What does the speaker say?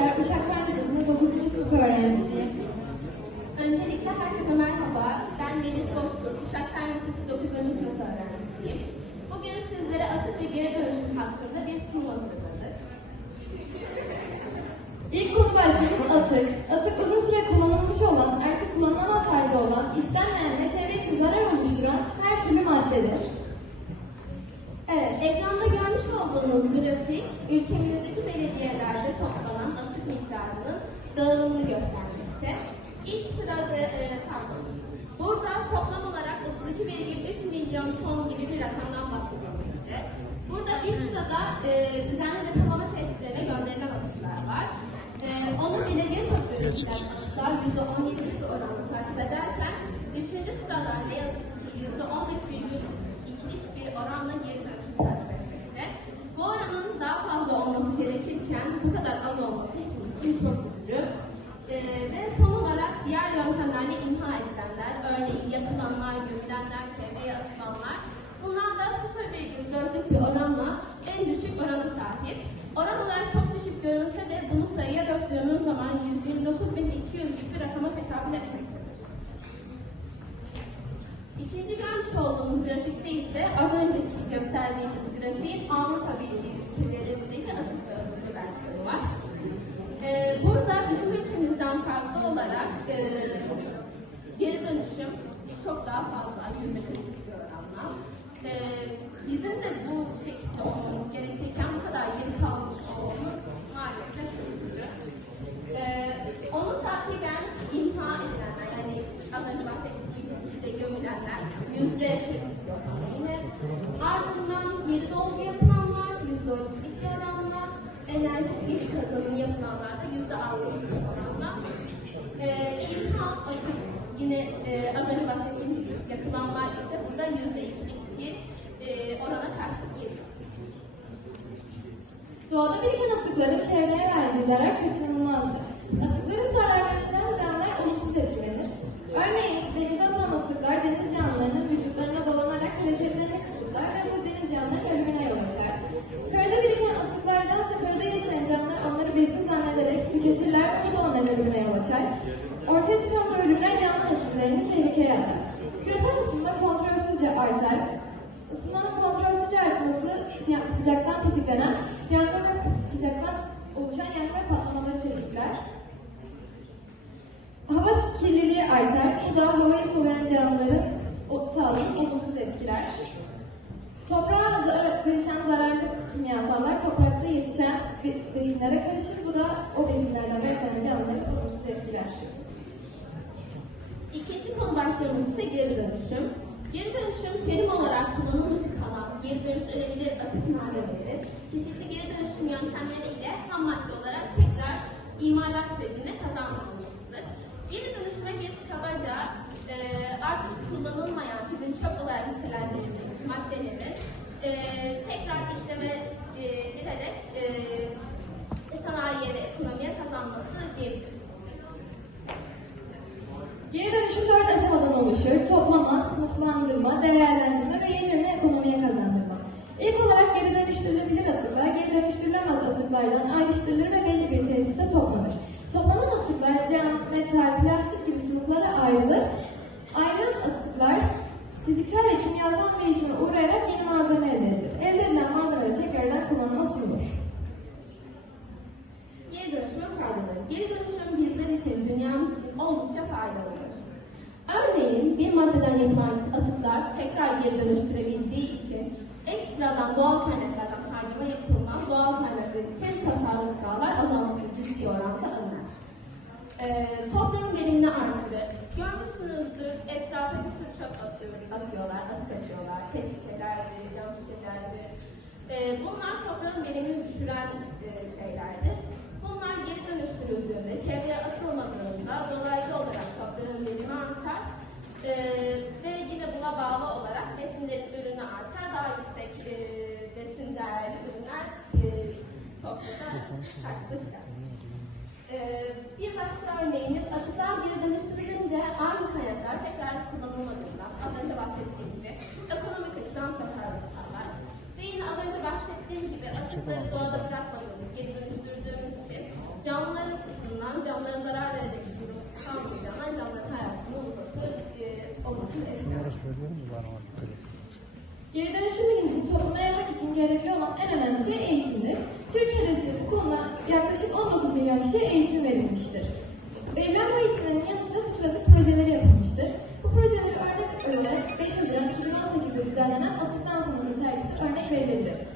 Yaşar, Uşak Fen Lisesi'nde 9. sınıf öğrencisiyim. Öncelikle herkese merhaba. Ben Deniz Bozkurt, Uşak Lisesi 9. sınıf öğrencisiyim. Bugün sizlere atık ve geri dönüşüm hakkında bir sunum hazırladık. İlk konu başlığımız atık. Atık uzun süre kullanılmış olan, artık kullanılamaz halde olan, istenmeyen ve çevre için zarar oluşturan her türlü maddedir. Evet, ekranda görmüş olduğunuz grafik, ülkemizdeki belediyelerde toplanan dağılımını göstermekte. İlk sırada, e, pardon, burada toplam olarak 32,3 milyon ton gibi bir rakamdan bahsedilmekte. Burada ilk sırada e, düzenli depolama tesislerine gönderilen atıklar var. E, onu belediye topluyorlar atıklar %17'lik bir oranla takip ederken, üçüncü sıradan ne yazık ki %15,2'lik bir oranla geri dönüşüm takip etmekte. Bu oranın daha fazla olması gerekirken bu kadar az olması hepimiz için çok üzücü. Ee, ve son olarak diğer yöntemlerle imha edilenler, yakılanlar, gömülenler, çevreye atılanlar, bunlar da 0,4'lük bir oranla en düşük orana sahip. Oran olarak çok düşük görünse de bunu sayıya döktüğümüz zaman 129.200 gibi bir rakama tekabül etmektedir. İkinci görmüş olduğumuz grafikte ise az önceki gösterdiğimiz grafiğin Avrupa Birliği ülkelerindeki atık dağılımı versiyonu var. Ee, burada bizim ülkemizden farklı olarak e, geri dönüşüm çok daha fazla, yüzde kırk bir oranla. Bizim de bu şekilde olmamız gerekirken bu kadar geri kalmış olmamız maalesef üzücü. Ee, onu takiben imha edilenler, yani az önce bahsettiğim şekilde gömülenler yüzde yine ardından geri dolgu yapılanlar yüzde on iki oranla enerji geri kazanımı yapılanlar da yüzde altı oranla ee, imha atık yine e, az önce bahsettiğim yapılanlar ise burada yüzde iki e, orana karşılık geliyor. Doğada biriken atıkların çevreye verdiği zarar kaçınılmazdır. Atıkların zararlarından canlılar olumsuz etkilenir. Örneğin denize atılan atıklar deniz canlılarının vücutlarına dolanarak hareketlerini kısıtlar ve bu deniz canlıların ölümüne yol açar. Karada biriken atıklardansa karada yaşayan canlılar onları besin zannederek tüketirler ve bu da onların ölümüne yol açar. Ortaya çıkan bu ölümler canlı nesillerini tehlikeye atar. Küresel ısınma kontrolsüzce artar. Isınmanın kontrolsüzce artması yani sıcaktan tetiklenen yangın ve sıcaktan oluşan yangın ve patlamaları tetikler. Hava kirliliği artar. Bu da havayı soluyan canlıların sağlığını olumsuz etkiler. Toprağa zarar, karışan zararlı kimyasallar toprakta yetişen be- besinlere karışır. Bu da o besinlerden beslenen canlıları olumsuz etkiler. İkinci konu başlığımız ise geri dönüşüm. Geri dönüşüm terim olarak kullanılmış kalan geri dönüştürülebilir atık malzemeleri çeşitli geri dönüşüm yöntemleriyle ham madde olarak tekrar imalat sürecine kazandırılmasıdır. Geri dönüşüme biz kabaca e, artık kullanılmayan bizim çöp olarak nitelendirdiğimiz maddelerin e, tekrar işleme e, edilerek e, sanayiye ve ekonomiye kazanması diyebiliriz. Geri dönüşüm dört aşamadan oluşur. Toplama, sınıflandırma, değerlendirme ve yenileme ekonomiye kazandırma. İlk olarak geri dönüştürülebilir atıklar, geri dönüştürülemez atıklardan ayrıştırılır ve belli bir tesiste toplanır. Geri dönüştürebildiği için ekstradan doğal kaynaklardan harcama yapılmaz, doğal kaynaklar için tasarruf sağlar, azalması ciddi oranda önler. Ee, toprağın verimini artırır. Görmüşsünüzdür, etrafa bir sürü çöp atıyor, atıyorlar, atık atıyorlar, pet şişelerdir, cam şişelerdir. Ee, bunlar toprağın verimini düşüren e, şeylerdir. Bunlar geri dönüştürüldüğünde, çevreye atılmadığında dolaylı olarak toprağın verimi artar. Ee, ve yine buna bağlı olarak besinlerin ürünü artar. Daha yüksek e, besin değerli ürünler e, toprağa karşılık çıkar. Ee, bir başka örneğimiz atıklar geri dönüştürülünce aynı kaynaklar tekrar kullanılmadığında az önce bahsettiğim gibi ekonomik açıdan tasarruf sağlar. Ve yine az önce bahsettiğim gibi atıkları doğada bırakmadığımız, geri dönüştürdüğümüz için Canlılar açısından canlılara zarar verecek bir durum kalmayacağından canlıların hayatını uzatır, e, olması gerekiyor. Geri topluma verebiliyor olan en önemli şey eğitimdir. Türkiye'de ise bu konuda yaklaşık 19 milyon kişiye eğitim verilmiştir. Verilen bu eğitimlerin yanı sıra pratik projeleri yapılmıştır. Bu projeleri örnek olarak 5 Haziran 2018'de düzenlenen Atıktan Sanatı sergisi örnek verilebilir.